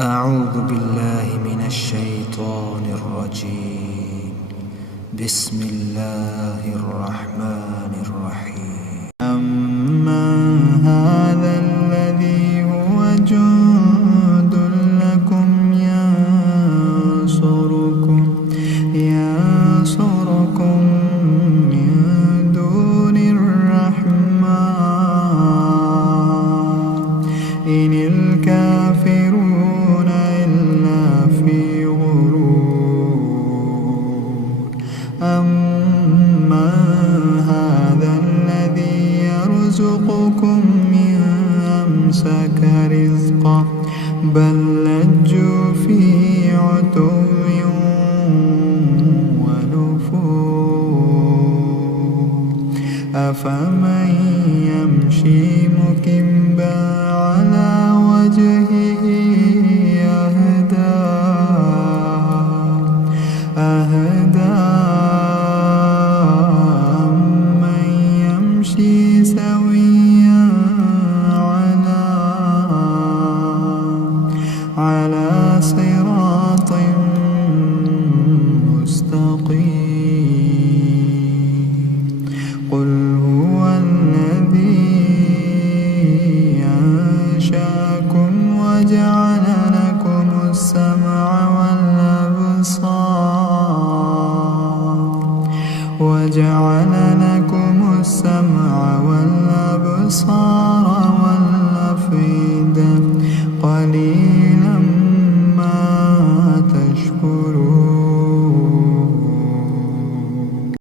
أعوذ بالله من الشيطان الرجيم. بسم الله الرحمن الرحيم. أما هذا الذي هو جند لكم ينصركم من دون الرحمن إن الكافرون إلا في غرور. أما هذا الذي يرزقكم إن أمسك رزقه بل لجوا في عتو ونفور. أفمن يمشي مكبا